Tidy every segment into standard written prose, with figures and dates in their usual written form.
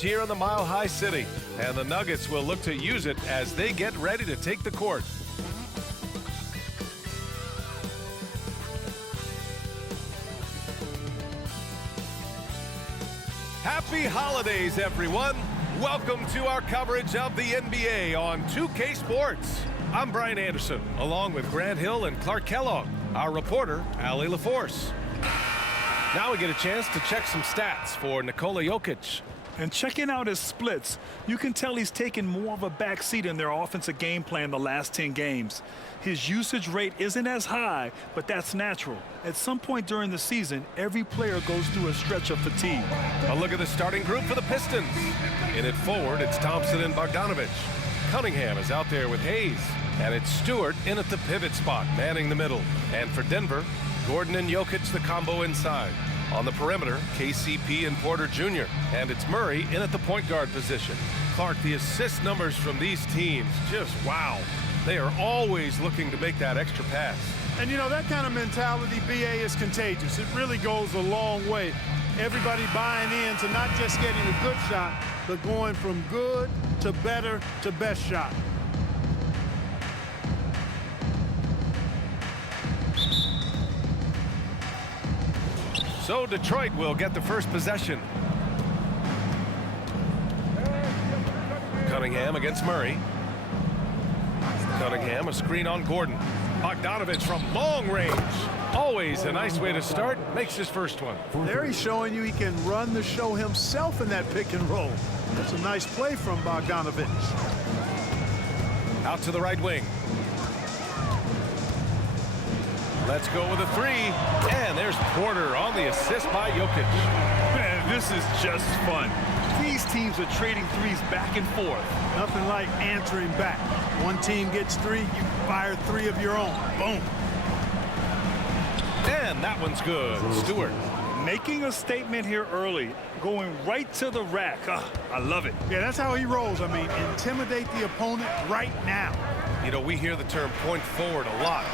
here in the Mile High City, and the Nuggets will look to use it as they get ready to take the court. Happy holidays, everyone. Welcome to our coverage of the NBA on 2K Sports. I'm Brian Anderson, along with Grant Hill and Clark Kellogg, our reporter, Allie LaForce. Now we get a chance to check some stats for Nikola Jokic. And checking out his splits, you can tell he's taken more of a backseat in their offensive game plan the last 10 games. His usage rate isn't as high, but that's natural. At some point during the season, every player goes through a stretch of fatigue. A look at the starting group for the Pistons. In it forward, it's Thompson and Bogdanovich. Cunningham is out there with Hayes. And it's Stewart in at the pivot spot, manning the middle. And for Denver, Gordon and Jokic, the combo inside. On the perimeter, KCP and Porter Jr. And it's Murray in at the point guard position. Clark, the assist numbers from these teams, just wow. They are always looking to make that extra pass. And, you know, that kind of mentality, BA, is contagious. It really goes a long way. Everybody buying in to not just getting a good shot, but going from good to better to best shot. So Detroit will get the first possession. Cunningham against Murray. Cunningham, a screen on Gordon. Bogdanovich from long range. Always a nice way to start. Makes his first one. There he's showing you he can run the show himself in that pick and roll. That's a nice play from Bogdanovich. Out to the right wing. Let's go with a three. And there's Porter on the assist by Jokic. Man, this is just fun. These teams are trading threes back and forth. Nothing like answering back. One team gets three, you fire three of your own. Boom. And that one's good. Stewart. Making a statement here early, going right to the rack. I love it. Yeah, that's how he rolls. I mean, intimidate the opponent right now. You know, we hear the term point forward a lot.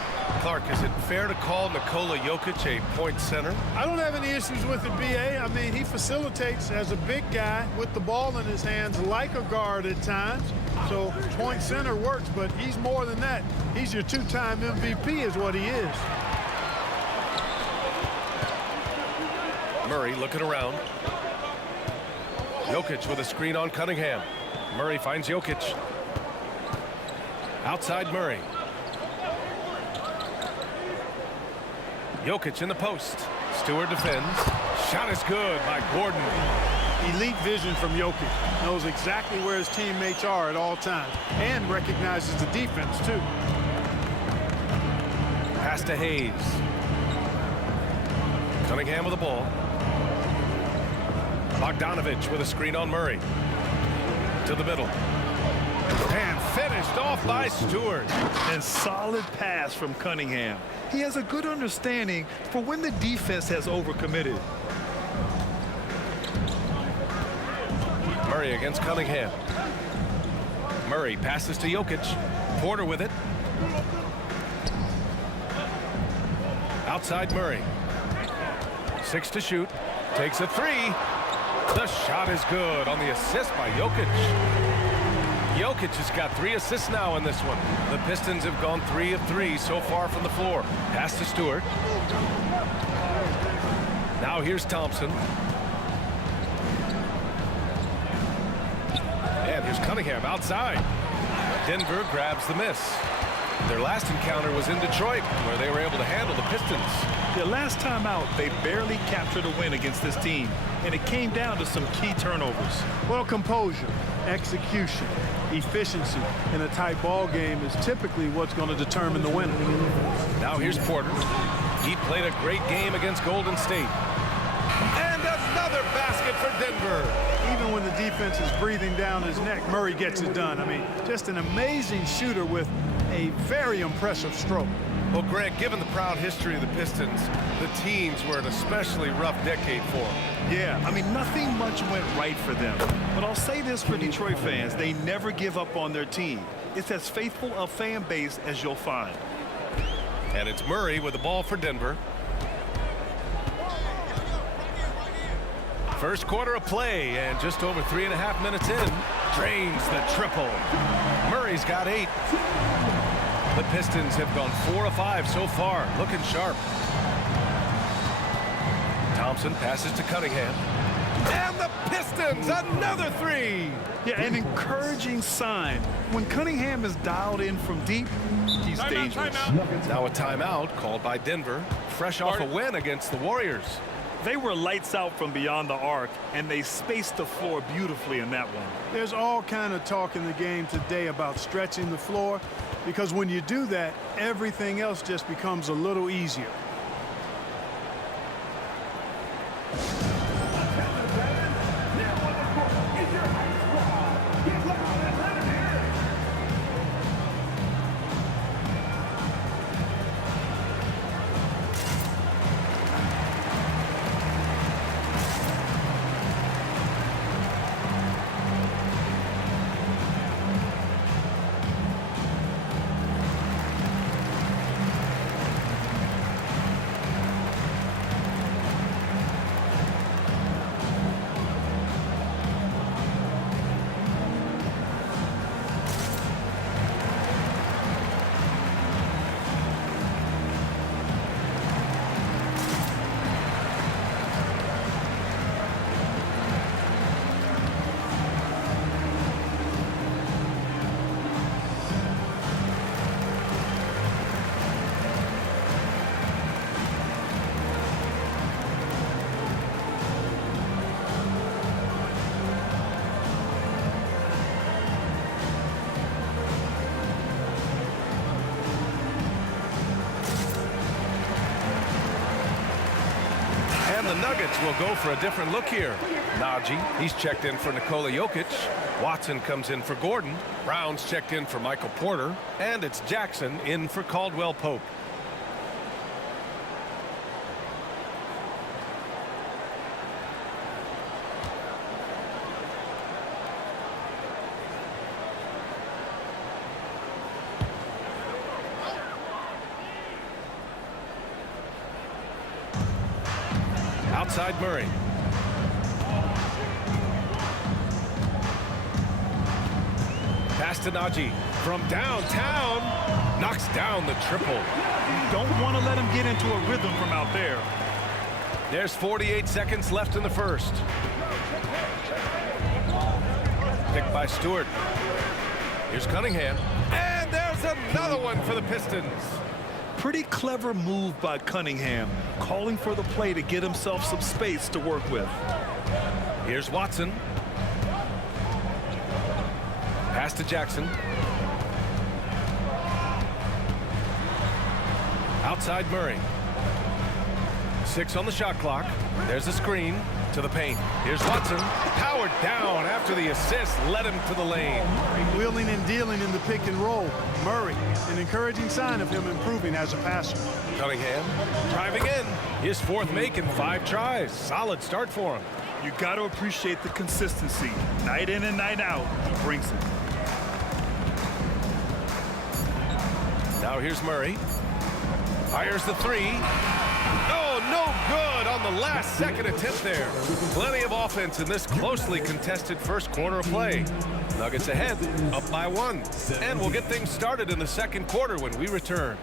Clark, is it fair to call Nikola Jokic a point center? I don't have any issues with it, BA. I mean, he facilitates as a big guy with the ball in his hands like a guard at times. So point center works, but he's more than that. He's your two-time MVP is what he is. Murray looking around. Jokic with a screen on Cunningham. Murray finds Jokic. Outside Murray. Jokic in the post. Stewart defends. Shot is good by Gordon. Elite vision from Jokic. Knows exactly where his teammates are at all times. And recognizes the defense, too. Pass to Hayes. Cunningham with the ball. Bogdanovich with a screen on Murray. To the middle. And finished off by Stewart. And solid pass from Cunningham. He has a good understanding for when the defense has overcommitted. Murray against Cunningham. Murray passes to Jokic. Porter with it. Outside Murray. 6 to shoot. Takes a three. The shot is good on the assist by Jokic. Jokic has got 3 assists now in this one. The Pistons have gone 3 of 3 so far from the floor. Pass to Stewart. Now here's Thompson. And here's Cunningham outside. Denver grabs the miss. Their last encounter was in Detroit, where they were able to handle the Pistons. Their last time out, they barely captured a win against this team, and it came down to some key turnovers. Well, composure, execution, efficiency in a tight ball game is typically what's going to determine the winner. Now here's Porter. He played a great game against Golden State. And another basket for Denver. Even when the defense is breathing down his neck, Murray gets it done. I mean, just an amazing shooter with a very impressive stroke. Well, Greg, given the proud history of the Pistons, the teams were an especially rough decade for them. Yeah, I mean, nothing much went right for them. But I'll say this for Detroit fans, they never give up on their team. It's as faithful a fan base as you'll find. And it's Murray with the ball for Denver. First quarter of play, and just over 3.5 minutes in, drains the triple. Murray's got 8. The Pistons have gone 4 of 5 so far, looking sharp. Thompson passes to Cunningham. And the Pistons, another 3! Yeah, an encouraging sign. When Cunningham is dialed in from deep, he's dangerous. Now a timeout called by Denver, fresh off a win against the Warriors. They were lights out from beyond the arc, and they spaced the floor beautifully in that one. There's all kind of talk in the game today about stretching the floor, because when you do that, everything else just becomes a little easier. The Nuggets will go for a different look here. Najee, he's checked in for Nikola Jokic. Watson comes in for Gordon. Brown's checked in for Michael Porter. And it's Jackson in for Caldwell Pope. Outside Murray. Pass to Najee from downtown. Knocks down the triple. You don't want to let him get into a rhythm from out there. There's 48 seconds left in the first. Picked by Stewart. Here's Cunningham. And there's another one for the Pistons. Pretty clever move by Cunningham, calling for the play to get himself some space to work with. Here's Watson. Pass to Jackson. Outside Murray. 6 on the shot clock. There's a screen to the paint. Here's Watson. Powered down after the assist led him to the lane. Wheeling and dealing in the pick and roll. Murray, an encouraging sign of him improving as a passer. Cunningham driving in. His 4th make in 5 tries. Solid start for him. You got to appreciate the consistency. Night in and night out, he brings it. Now here's Murray. Fires the 3. Oh, no good on the last second attempt there. Plenty of offense in this closely contested first quarter of play. Nuggets ahead, up by 1. And we'll get things started in the second quarter when we return.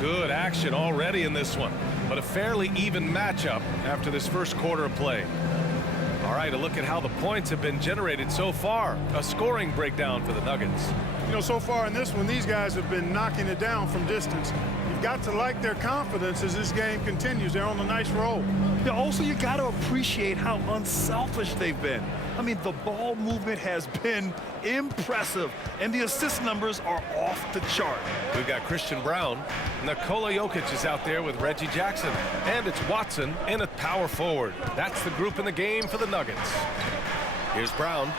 Good action already in this one, but a fairly even matchup after this first quarter of play. All right, a look at how the points have been generated so far. A scoring breakdown for the Nuggets. You know, so far in this one, these guys have been knocking it down from distance. You've got to like their confidence as this game continues. They're on a nice roll. Yeah, also, you got to appreciate how unselfish they've been. I mean, the ball movement has been impressive, and the assist numbers are off the chart. We've got Christian Brown. Nikola Jokic is out there with Reggie Jackson. And it's Watson in at power forward. That's the group in the game for the Nuggets. Here's Brown.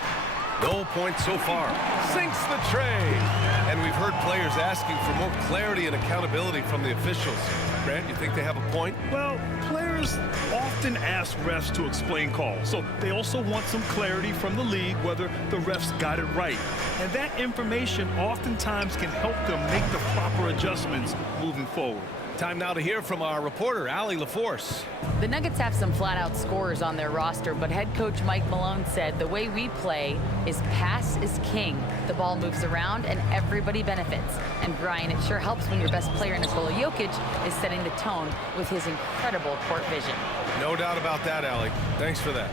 No points so far. Sinks the tray. And we've heard players asking for more clarity and accountability from the officials. Grant, you think they have a point? Well, players often ask refs to explain calls, so they also want some clarity from the league whether the refs got it right. And that information oftentimes can help them make the proper adjustments moving forward. Time now to hear from our reporter, Allie LaForce. The Nuggets have some flat-out scorers on their roster, but head coach Mike Malone said the way we play is pass is king. The ball moves around and everybody benefits. And Brian, it sure helps when your best player, Nikola Jokic, is setting the tone with his incredible court vision. No doubt about that, Allie. Thanks for that.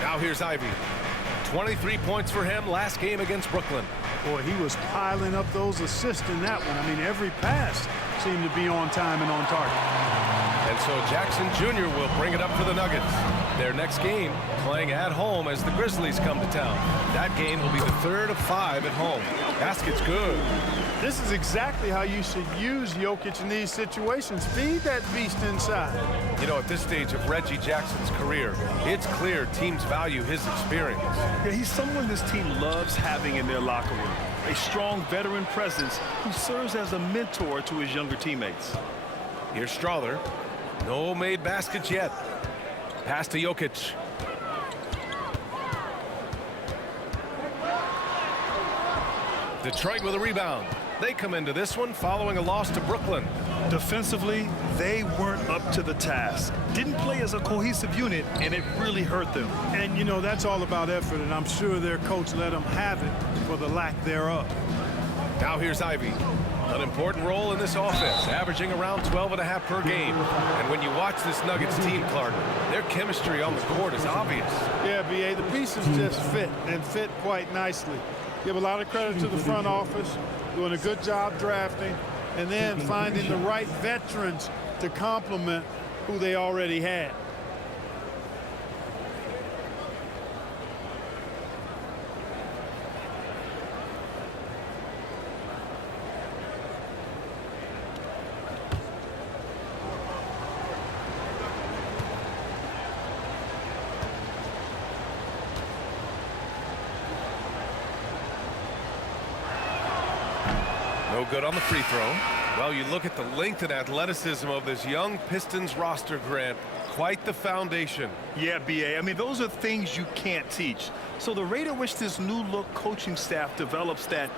Now here's Ivy. 23 points for him last game against Brooklyn. Boy, he was piling up those assists in that one. I mean, every pass seemed to be on time and on target. And so Jackson Jr. will bring it up for the Nuggets. Their next game playing at home as the Grizzlies come to town. That game will be the third of 5 at home. Basket's good. This is exactly how you should use Jokic in these situations. Feed that beast inside. You know, at this stage of Reggie Jackson's career, it's clear teams value his experience. Yeah, he's someone this team loves having in their locker room. A strong veteran presence who serves as a mentor to his younger teammates. Here's Strawther. No made baskets yet. Pass to Jokic. Detroit with a rebound. They come into this one following a loss to Brooklyn. Defensively, they weren't up to the task. Didn't play as a cohesive unit, and it really hurt them. And, you know, that's all about effort, and I'm sure their coach let them have it for the lack thereof. Now here's Ivy. An important role in this offense, averaging around 12.5 per game. And when you watch this Nuggets team, Clark, their chemistry on the court is obvious. Yeah, B.A., the pieces just fit, and fit quite nicely. Give a lot of credit to the front office, doing a good job drafting, and then finding the right veterans to complement who they already had. No good on the free throw. Well, you look at the length and athleticism of this young Pistons roster, Grant. Quite the foundation. Yeah, B.A. I mean, those are things you can't teach. So the rate at which this new look coaching staff develops that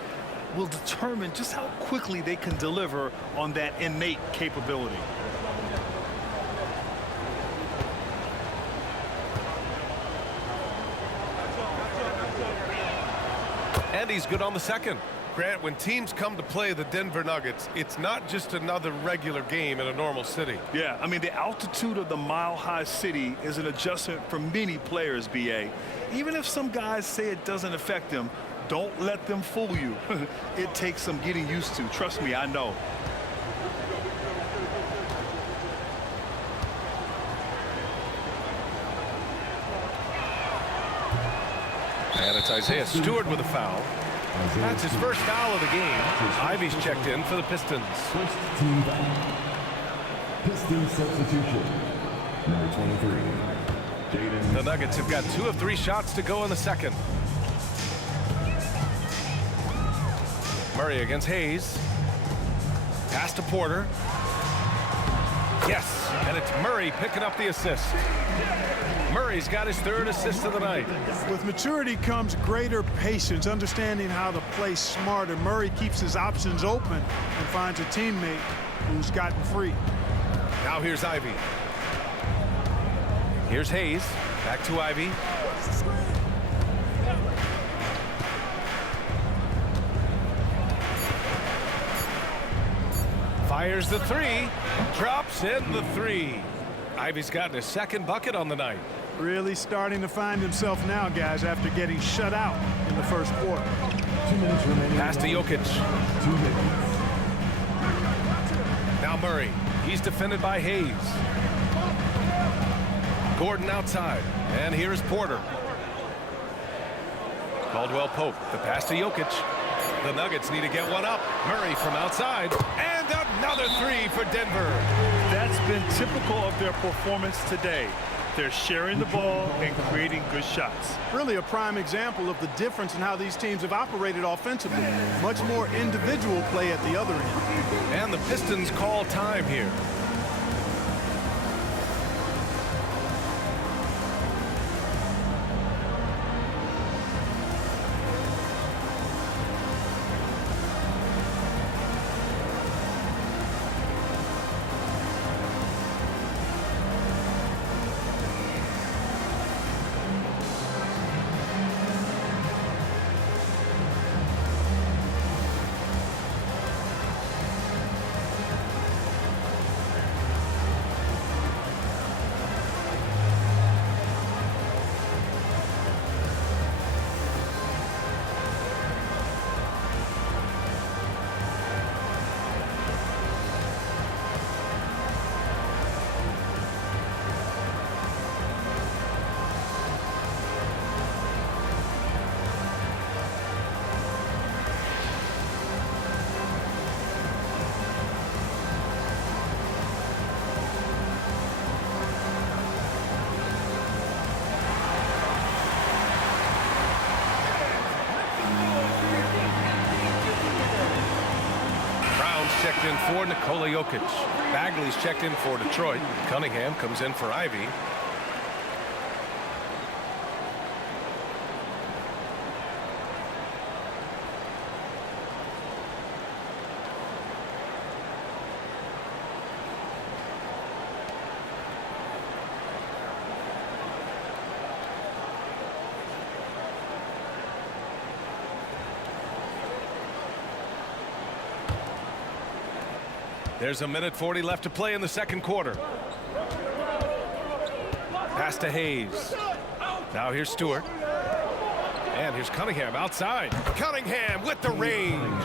will determine just how quickly they can deliver on that innate capability. And he's good on the second. Grant, when teams come to play the Denver Nuggets, it's not just another regular game in a normal city. Yeah, I mean, the altitude of the mile-high city is an adjustment for many players, B.A. Even if some guys say it doesn't affect them, don't let them fool you. It takes some getting used to. Trust me, I know. And it's Isaiah Stewart with a foul. That's his first foul of the game. Ivy's checked in for the Pistons. First team foul. Pistons substitution. Number 23. Jaden. The Nuggets have got 2 of 3 shots to go in the second. Murray against Hayes. Pass to Porter. Yes, and it's Murray picking up the assist. Murray's got his 3rd assist of the night. With maturity comes greater patience, understanding how to play smarter. Murray keeps his options open and finds a teammate who's gotten free. Now here's Ivy. Here's Hayes. Back to Ivy. Fires the 3. Drops in the 3. Ivy's gotten his 2nd bucket on the night. Really starting to find himself now, guys, after getting shut out in the first quarter. 2 minutes remaining. Pass to Jokic. 2 minutes. Now Murray. He's defended by Hayes. Gordon outside. And here's Porter. Caldwell Pope. The pass to Jokic. The Nuggets need to get one up. Murray from outside. And another three for Denver. That's been typical of their performance today. They're sharing the ball and creating good shots. Really a prime example of the difference in how these teams have operated offensively. Much more individual play at the other end. And the Pistons call time here. Checked in for Nikola Jokic. Bagley's checked in for Detroit. Cunningham comes in for Ivy. There's 1:40 left to play in the second quarter. Pass to Hayes. Now here's Stewart. And here's Cunningham outside. Cunningham with the range.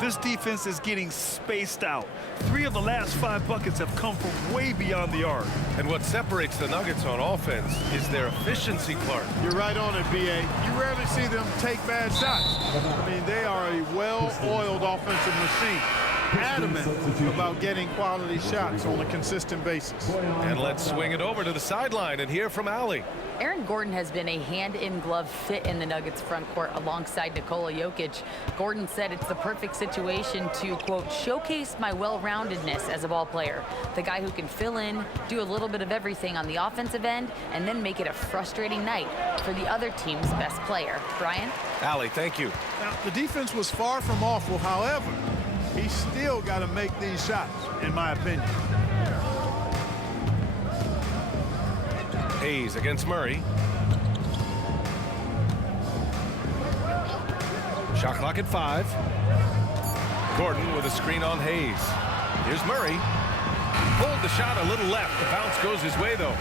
This defense is getting spaced out. 3 of the last 5 buckets have come from way beyond the arc. And what separates the Nuggets on offense is their efficiency, Clark. You're right on it, B.A. You rarely see them take bad shots. I mean, they are a well-oiled offensive machine. Adamant about getting quality shots on a consistent basis. And let's swing it over to the sideline and hear from Allie. Aaron Gordon has been a hand-in-glove fit in the Nuggets front court alongside Nikola Jokic. Gordon said it's the perfect situation to, quote, showcase my well-roundedness as a ball player. The guy who can fill in, do a little bit of everything on the offensive end, and then make it a frustrating night for the other team's best player. Brian? Allie, thank you. Now, the defense was far from awful. However, he's still got to make these shots, in my opinion. Hayes against Murray. Shot clock at 5. Gordon with a screen on Hayes. Here's Murray. Pulled the shot a little left. The bounce goes his way, though.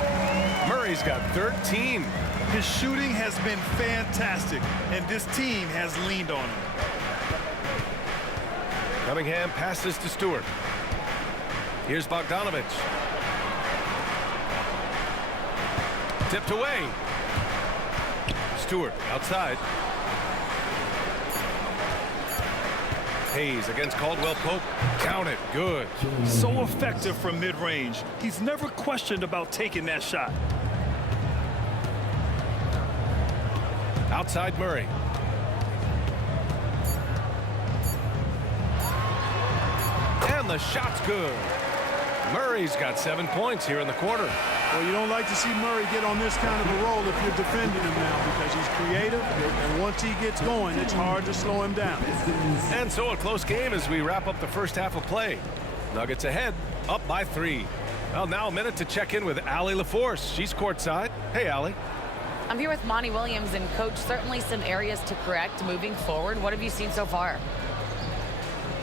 Murray's got 13. His shooting has been fantastic, and this team has leaned on him. Cunningham passes to Stewart. Here's Bogdanovich. Tipped away. Stewart outside. Hayes against Caldwell Pope. Count it. Good. So effective from mid-range. He's never questioned about taking that shot. Outside Murray. And the shot's good. Murray's got 7 points here in the quarter. Well, you don't like to see Murray get on this kind of a roll if you're defending him now, because he's creative, and once he gets going, it's hard to slow him down. And so a close game as we wrap up the first half of play. Nuggets ahead, up by 3. Well, now a minute to check in with Allie LaForce. She's courtside. Hey, Allie. I'm here with Monty Williams, and Coach, certainly some areas to correct moving forward. What have you seen so far?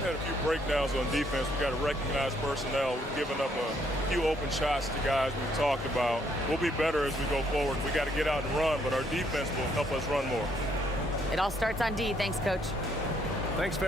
Had a few breakdowns on defense. We got to recognize personnel. We've given up a few open shots to guys we've talked about. We'll be better as we go forward. We got to get out and run, but our defense will help us run more. It all starts on D. Thanks, Coach. Thanks,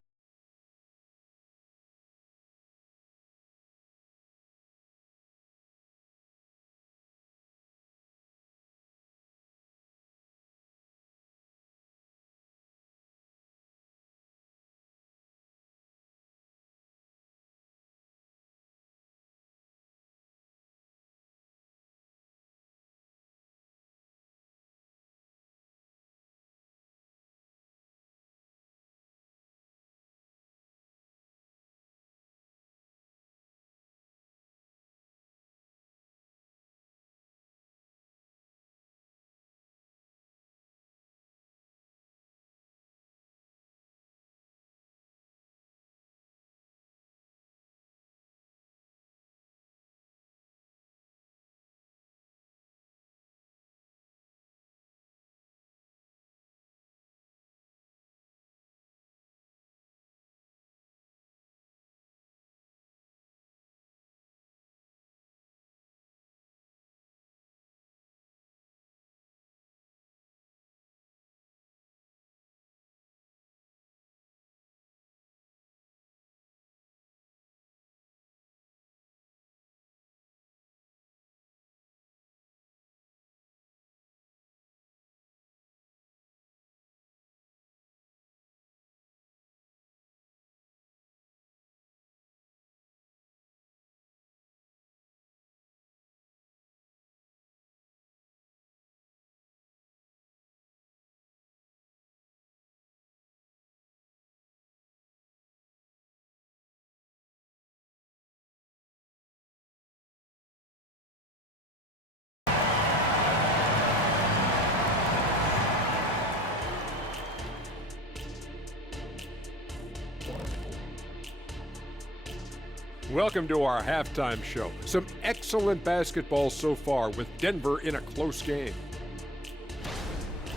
Welcome to our halftime show. Some excellent basketball so far with Denver in a close game.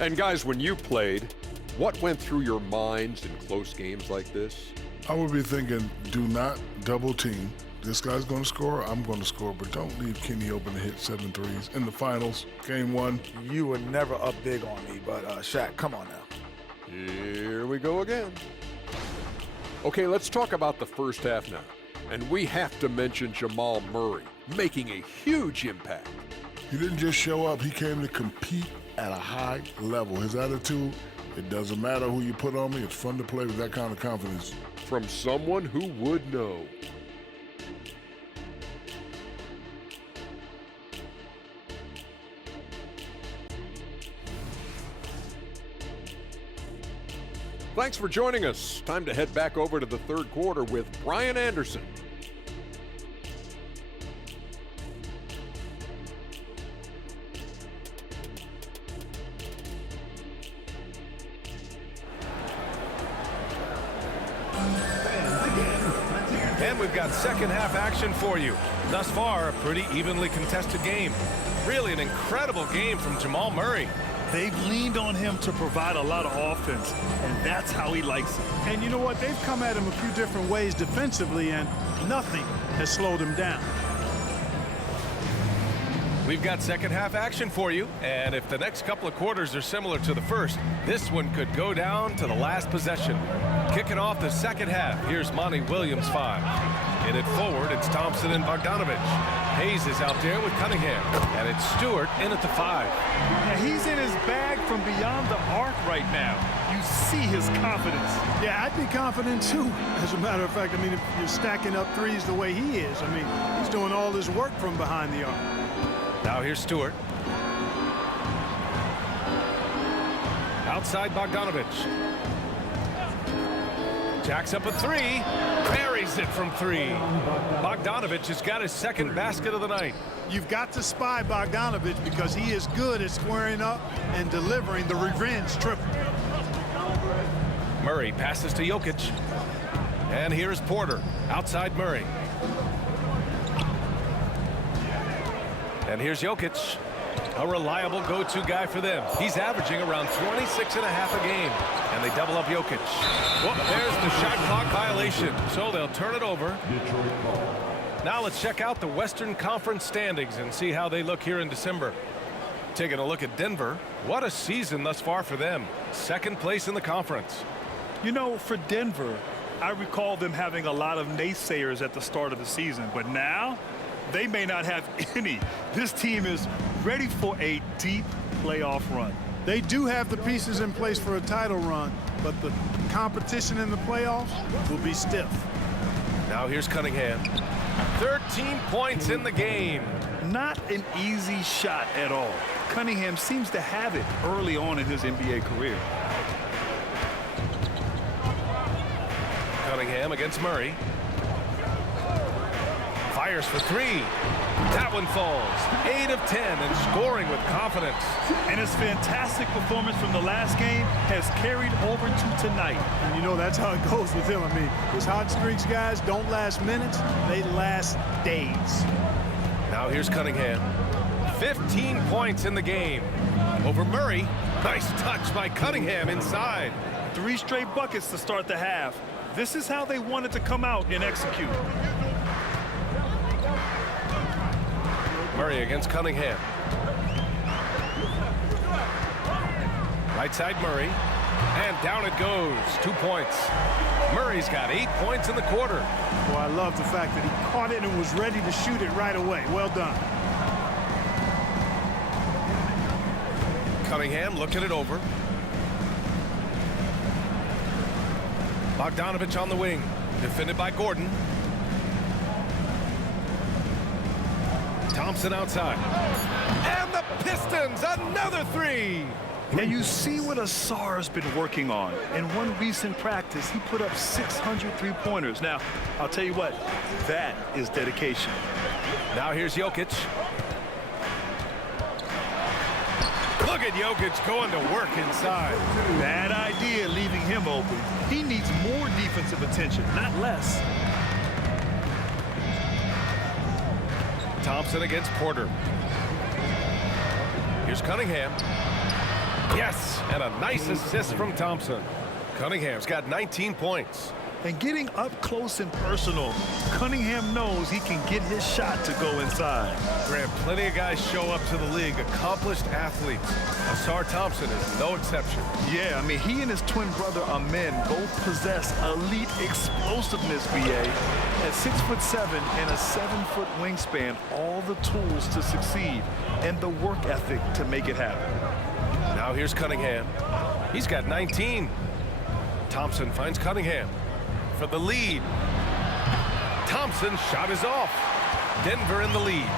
And guys, when you played, what went through your minds in close games like this? I would be thinking, do not double team. This guy's going to score, I'm going to score, but don't leave Kenny open to hit 7 threes. In the finals, game 1. You were never up big on me, but Shaq, come on now. Here we go again. Okay, let's talk about the first half now. And we have to mention Jamal Murray making a huge impact. He didn't just show up, he came to compete at a high level. His attitude, it doesn't matter who you put on me, it's fun to play with that kind of confidence. From someone who would know. Thanks for joining us. Time to head back over to the third quarter with Brian Anderson. And we've got second half action for you. Thus far, a pretty evenly contested game. Really an incredible game from Jamal Murray. They've leaned on him to provide a lot of offense, and that's how he likes it. And you know what? They've come at him a few different ways defensively, and nothing has slowed him down. We've got second half action for you, and if the next couple of quarters are similar to the first, this one could go down to the last possession. Kicking off the second half, here's Monty Williams 5. In it forward, it's Thompson and Bogdanovich. Hayes is out there with Cunningham, and it's Stewart in at the 5. Now, he's in his bag from beyond the arc right now. You see his confidence. Yeah, I'd be confident too. As a matter of fact, I mean, if you're stacking up threes the way he is, I mean, he's doing all his work from behind the arc. Now here's Stewart. Outside Bogdanovich. Jacks up a 3. Buries it from 3. Bogdanovich has got his second basket of the night. You've got to spy Bogdanovich because he is good at squaring up and delivering the revenge triple. Murray passes to Jokic. And here's Porter. Outside Murray. And here's Jokic, a reliable go-to guy for them. He's averaging around 26 and a half a game, and they double up Jokic. Whoop, there's the shot clock violation, so they'll turn it over. Now let's check out the Western Conference standings and see how they look here in December. Taking a look at Denver, what a season thus far for them. Second place in the conference. You know, for Denver, I recall them having a lot of naysayers at the start of the season, but now they may not have any. This team is ready for a deep playoff run. They do have the pieces in place for a title run, but the competition in the playoffs will be stiff. Now here's Cunningham. 13 points in the game. Not an easy shot at all. Cunningham seems to have it early on in his NBA career. Cunningham against Murray. Fires for 3. That one falls. 8 of 10 and scoring with confidence. And his fantastic performance from the last game has carried over to tonight. And you know that's how it goes with him. I mean, his hot streaks, guys, don't last minutes. They last days. Now here's Cunningham. 15 points in the game. Over Murray. Nice touch by Cunningham inside. 3 straight buckets to start the half. This is how they wanted to come out and execute. Murray against Cunningham. Right side Murray. And down it goes. 2 points. Murray's got 8 points in the quarter. Boy, I love the fact that he caught it and was ready to shoot it right away. Well done. Cunningham looking it over. Bogdanovich on the wing. Defended by Gordon. Thompson outside. And the Pistons, another 3. And you see what Asar's been working on. In one recent practice, he put up 600 three-pointers. Now, I'll tell you what, that is dedication. Now here's Jokic. Look at Jokic going to work inside. Bad idea leaving him open. He needs more defensive attention, not less. Thompson against Porter. Here's Cunningham. Yes, and a nice assist from Thompson. Cunningham's got 19 points. And getting up close and personal, Cunningham knows he can get his shot to go inside. Grant, plenty of guys show up to the league, accomplished athletes. Asar Thompson is no exception. Yeah, I mean, he and his twin brother Amin both possess elite explosiveness, BA. At 6'7" and a 7-foot wingspan, all the tools to succeed and the work ethic to make it happen. Now here's Cunningham. He's got 19. Thompson finds Cunningham for the lead. Thompson's shot is off. Denver in the lead.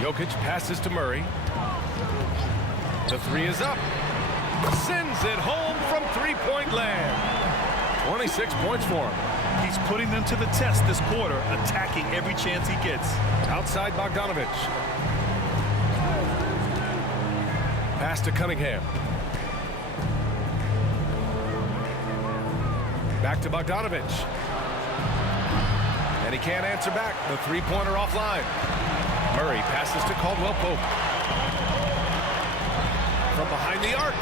Jokic passes to Murray. The three is up. Sends it home from three-point land. 26 points for him. He's putting them to the test this quarter, attacking every chance he gets. Outside Bogdanovich. Pass to Cunningham. Back to Bogdanovich. And he can't answer back. The three-pointer offline. Murray passes to Caldwell Pope. From behind the arc.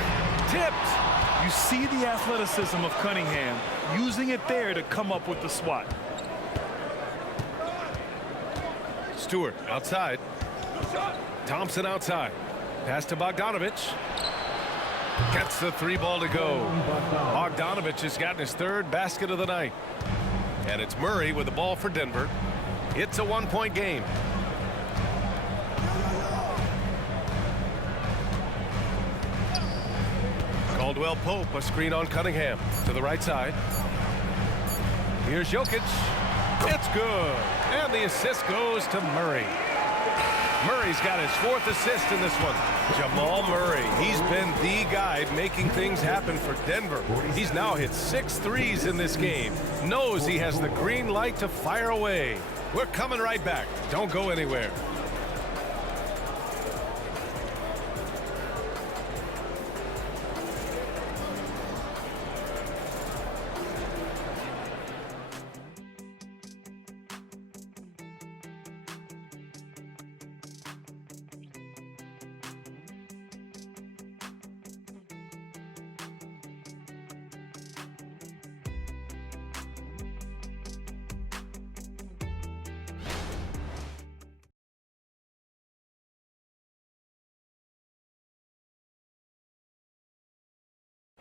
Tipped. You see the athleticism of Cunningham, using it there to come up with the swat. Stewart outside. Thompson outside. Pass to Bogdanovich. Gets the three ball to go. Bogdanovich has gotten his third basket of the night. And it's Murray with the ball for Denver. It's a one-point game. Caldwell Pope, a screen on Cunningham to the right side. Here's Jokic. It's good. And the assist goes to Murray. Murray's got his fourth assist in this one. Jamal Murray, he's been the guy making things happen for Denver. He's now hit 6 threes in this game. Knows he has the green light to fire away. We're coming right back. Don't go anywhere.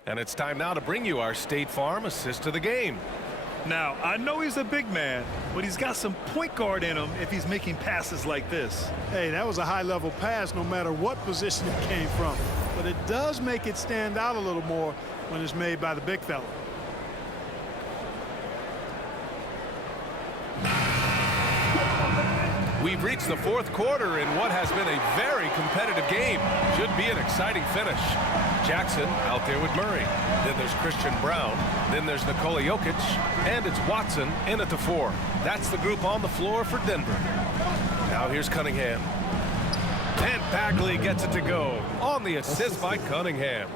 And it's time now to bring you our State Farm assist of the game. Now, I know he's a big man, but he's got some point guard in him if he's making passes like this. Hey, that was a high-level pass no matter what position it came from. But it does make it stand out a little more when it's made by the big fella. We've reached the fourth quarter in what has been a very competitive game. Should be an exciting finish. Jackson out there with Murray. Then there's Christian Brown. Then there's Nikola Jokic. And it's Watson in at the 4. That's the group on the floor for Denver. Now here's Cunningham. And Bagley gets it to go on the assist by Cunningham.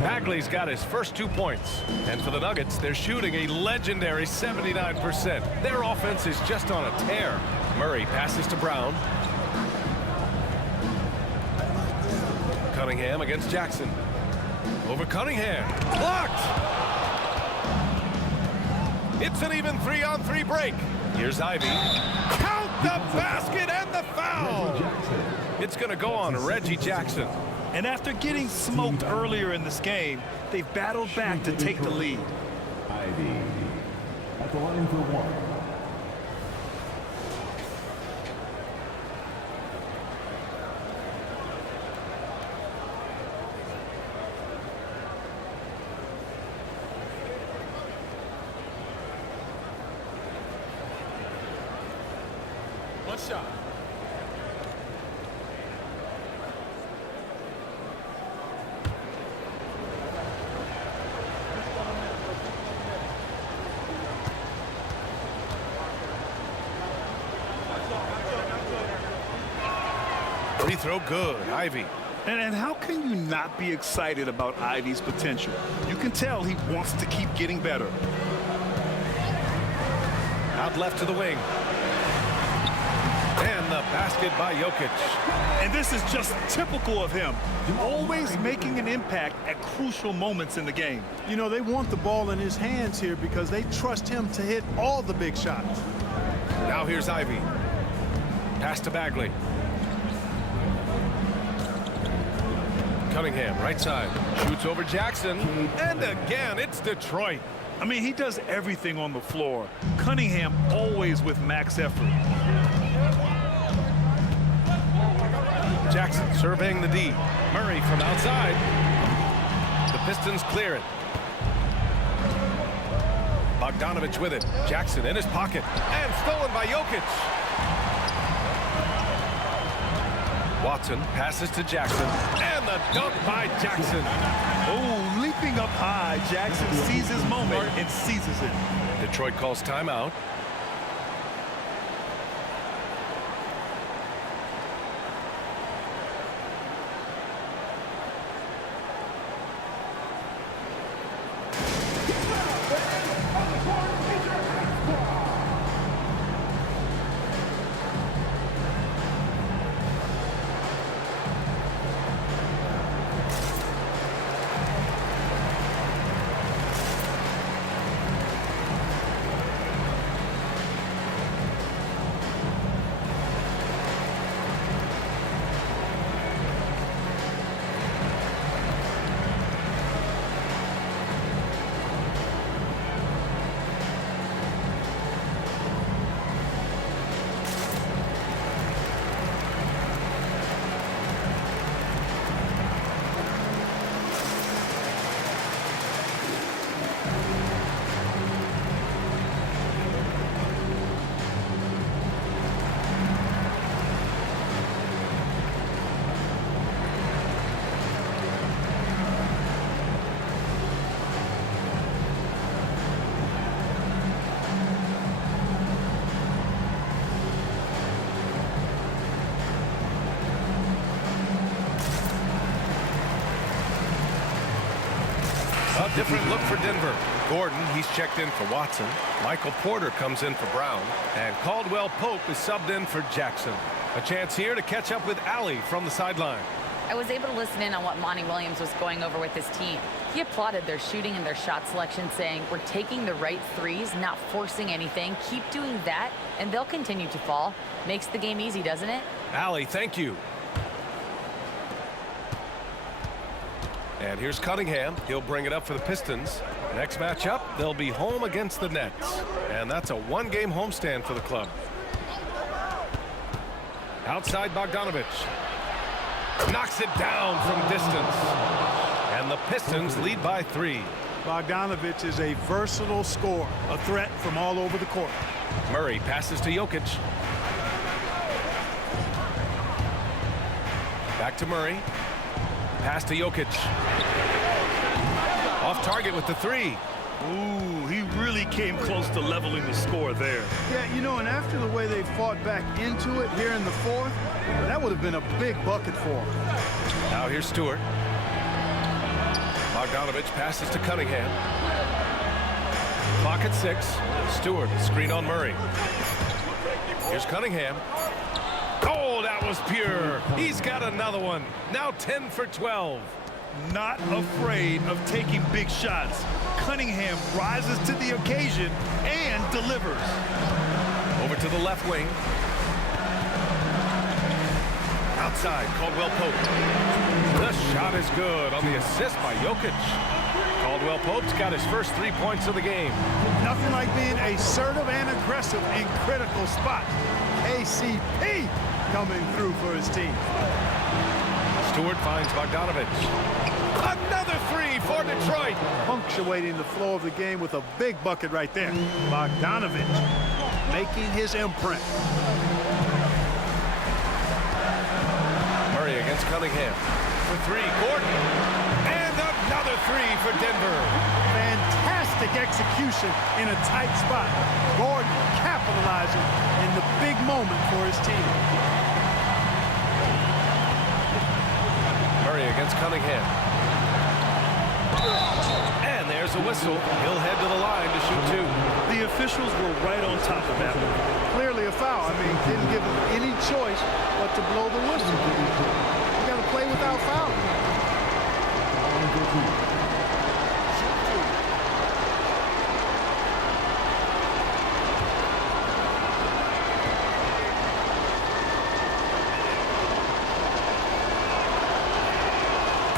Bagley's got his first 2 points. And for the Nuggets, they're shooting a legendary 79%. Their offense is just on a tear. Murray passes to Brown. Cunningham against Jackson. Over Cunningham. Blocked! It's an even 3-on-3 break. Here's Ivy. Count the basket and the foul! It's going to go on Reggie Jackson. And after getting smoked earlier in this game, they've battled back to take the lead. Ivy at the line for 1. One shot. Free throw good. Ivy. And how can you not be excited about Ivy's potential? You can tell he wants to keep getting better. Out left to the wing. And the basket by Jokic. And this is just typical of him, always making an impact at crucial moments in the game. You know, they want the ball in his hands here because they trust him to hit all the big shots. Now here's Ivy. Pass to Bagley. Cunningham, right side. Shoots over Jackson. And again, it's Detroit. I mean, he does everything on the floor. Cunningham always with max effort. Jackson surveying the D. Murray from outside. The Pistons clear it. Bogdanovich with it. Jackson in his pocket. And stolen by Jokic. Watson passes to Jackson. And the dunk by Jackson. Oh, leaping up high. Jackson sees his moment and seizes it. Detroit calls timeout. A different look for Denver. Gordon, he's checked in for Watson. Michael Porter comes in for Brown. And Caldwell Pope is subbed in for Jackson. A chance here to catch up with Allie from the sideline. I was able to listen in on what Monty Williams was going over with his team. He applauded their shooting and their shot selection, saying, we're taking the right threes, not forcing anything. Keep doing that, and they'll continue to fall. Makes the game easy, doesn't it? Allie, thank you. And here's Cunningham. He'll bring it up for the Pistons. Next matchup, they'll be home against the Nets. And that's a one-game homestand for the club. Outside Bogdanovich. Knocks it down from distance. And the Pistons lead by 3. Bogdanovich is a versatile scorer, a threat from all over the court. Murray passes to Jokic. Back to Murray. Pass to Jokic. Off target with the 3. Ooh, he really came close to leveling the score there. Yeah, you know, and after the way they fought back into it here in the 4th, that would have been a big bucket for him. Now here's Stewart. Bogdanovich passes to Cunningham. Clock at 6. Stewart, screen on Murray. Here's Cunningham. Oh, that was pure. He's got another one. Now 10 for 12. Not afraid of taking big shots. Cunningham rises to the occasion and delivers. Over to the left wing. Outside, Caldwell Pope. The shot is good on the assist by Jokic. Caldwell Pope's got his first 3 points of the game. Nothing like being assertive and aggressive in critical spots. KCP coming through for his team. Stewart finds Bogdanovich. Another 3 for Detroit. Punctuating the flow of the game with a big bucket right there. Bogdanovich making his imprint. Murray against Cunningham. For 3, Gordon. And another 3 for Denver. Fantastic execution in a tight spot. Gordon capitalizing in the big moment for his team. Murray against Cunningham. And there's there's a whistle. He'll head to the line to shoot two. The officials were right on top of that one. Clearly a foul. I mean, didn't give him any choice but to blow the whistle. You got to play without fouling.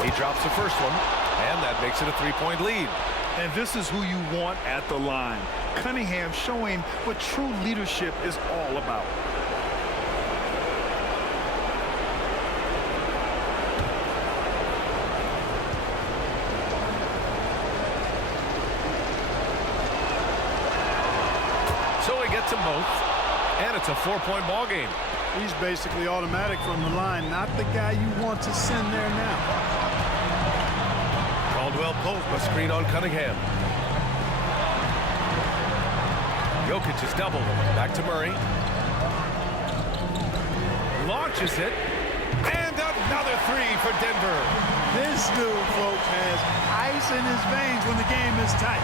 He drops the first one, and that makes it a three-point lead. And this is who you want at the line. Cunningham showing what true leadership is all about. So he gets them both, and it's a 4-point ball game. He's basically automatic from the line, not the guy you want to send there now. Caldwell Pope, a screen on Cunningham. Jokic is doubled. Back to Murray. Launches it. And another three for Denver. This dude, folks, has ice in his veins when the game is tight.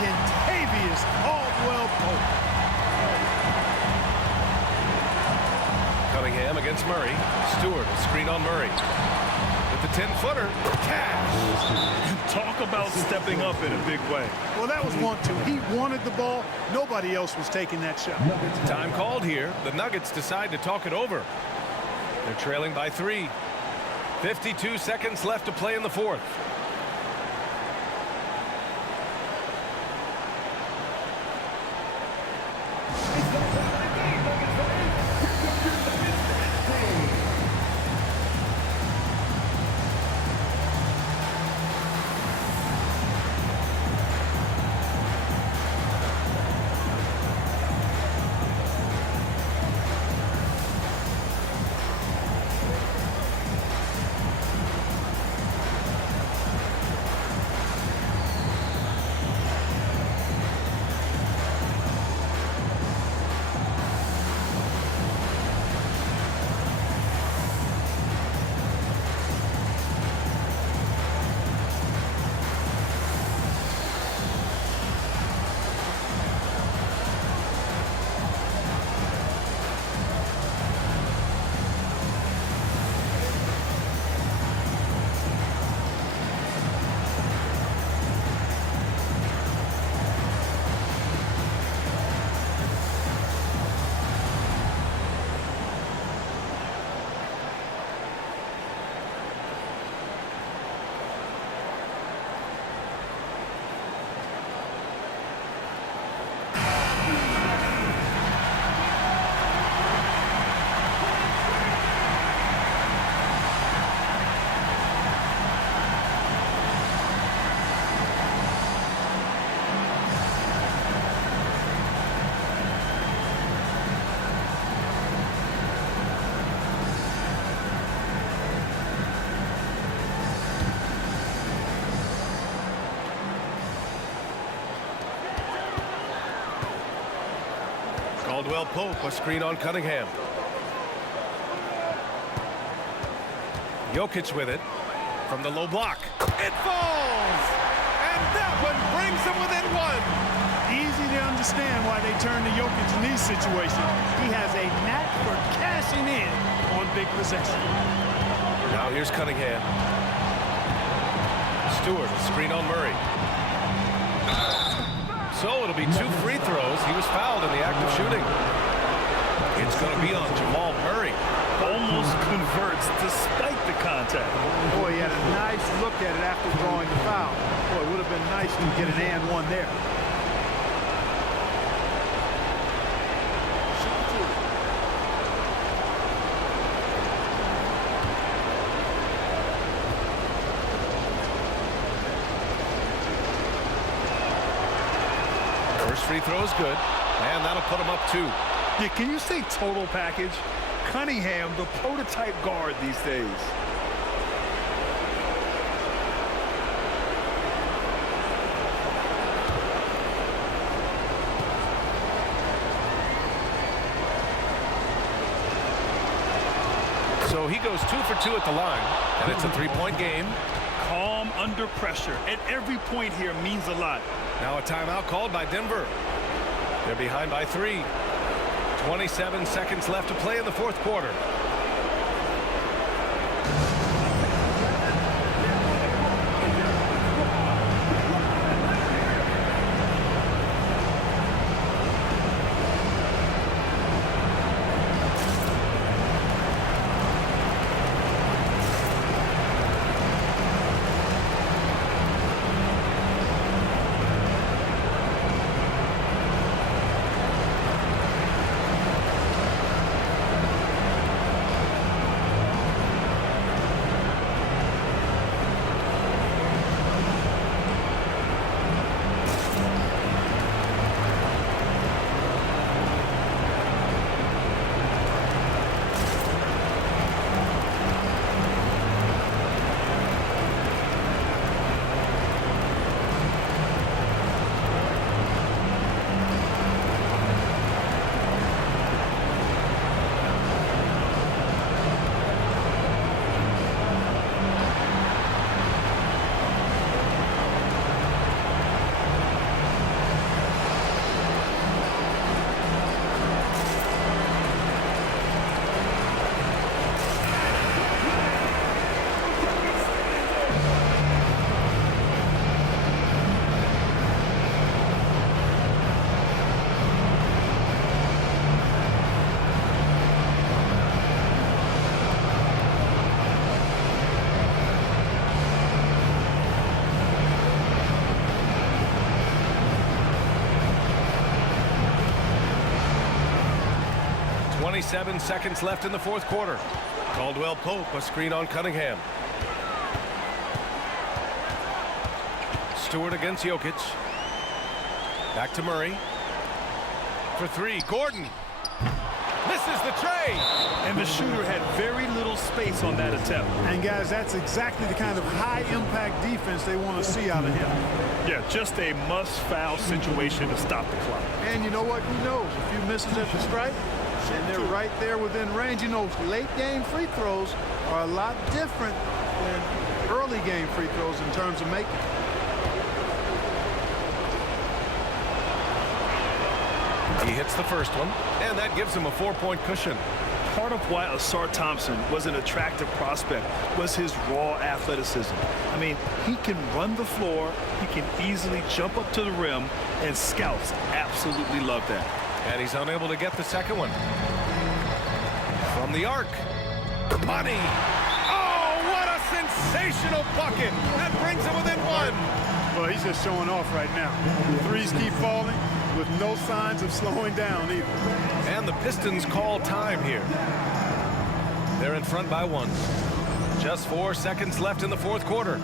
Kentavious Caldwell Pope. Cunningham against Murray. Stewart, a screen on Murray. With the 10-footer, cash. Talk about stepping up in a big way. Well, that was 1-2. He wanted the ball. Nobody else was taking that shot. Time called here. The Nuggets decide to talk it over. They're trailing by 3. 52 seconds left to play in the fourth. Caldwell Pope, a screen on Cunningham. Jokic with it from the low block. It falls! And that one brings them within one. Easy to understand why they turn to Jokic in these situations. He has a knack for cashing in on big possession. Now here's Cunningham. Stewart, a screen on Murray. So it'll be 2 free throws. He was fouled in the act of shooting. It's going to be on Jamal Murray. Almost converts despite the contact. Boy, he had a nice look at it after drawing the foul. Boy, it would have been nice to get an and one there. First free throw is good, and that'll put him up 2. Yeah, can you say total package? Cunningham, the prototype guard these days. So he goes 2 for 2 at the line, and it's a 3-point game. calm under pressure, and every point here means a lot. Now a timeout called by Denver. They're behind by 3. 27 seconds left to play in the fourth quarter. Seven seconds left in the fourth quarter. Caldwell Pope, a screen on Cunningham. Stewart against Jokic. Back to Murray. For 3, Gordon. Misses the tray. And the shooter had very little space on that attempt. And guys, that's exactly the kind of high-impact defense they want to see out of him. Yeah, just a must-foul situation to stop the clock. And you know what? Who knows? A few misses at the stripe, and they're right there within range. You know, late-game free throws are a lot different than early-game free throws in terms of making. He hits the first one, and that gives him a 4-point cushion. Part of why Ausar Thompson was an attractive prospect was his raw athleticism. I mean, he can run the floor, he can easily jump up to the rim, and scouts absolutely love that. And he's unable to get the second one. From the arc. Money! Oh, what a sensational bucket! That brings him within 1. Well, he's just showing off right now. The threes keep falling with no signs of slowing down either. And the Pistons call time here. They're in front by 1. Just 4 seconds left in the fourth quarter.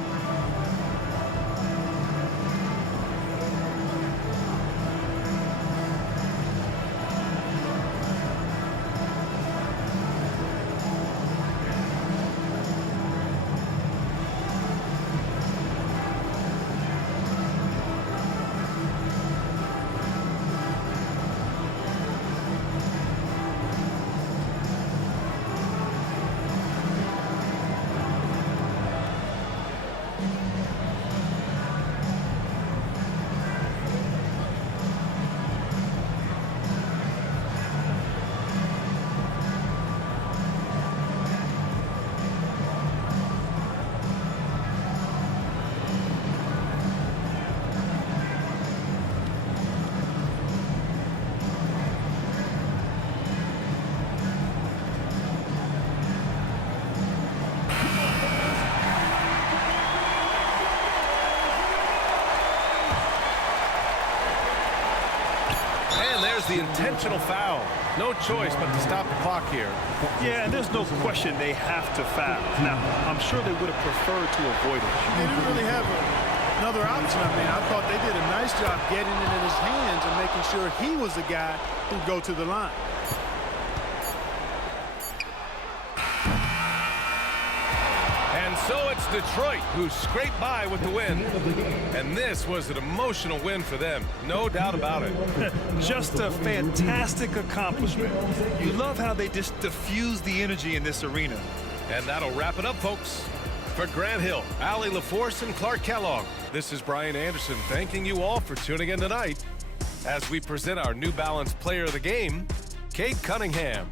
The intentional foul. No choice but to stop the clock here. Yeah, and there's no question they have to foul. Now, I'm sure they would have preferred to avoid it. They didn't really have another option. I mean, I thought they did a nice job getting it in his hands and making sure he was the guy who'd go to the line. And so it's Detroit who scraped by with the win. And this was an emotional win for them, no doubt about it. Just a fantastic accomplishment. You love how they just diffuse the energy in this arena. And that'll wrap it up, folks. For Grant Hill, Allie LaForce, and Clark Kellogg, this is Brian Anderson thanking you all for tuning in tonight as we present our New Balance Player of the Game, Cade Cunningham.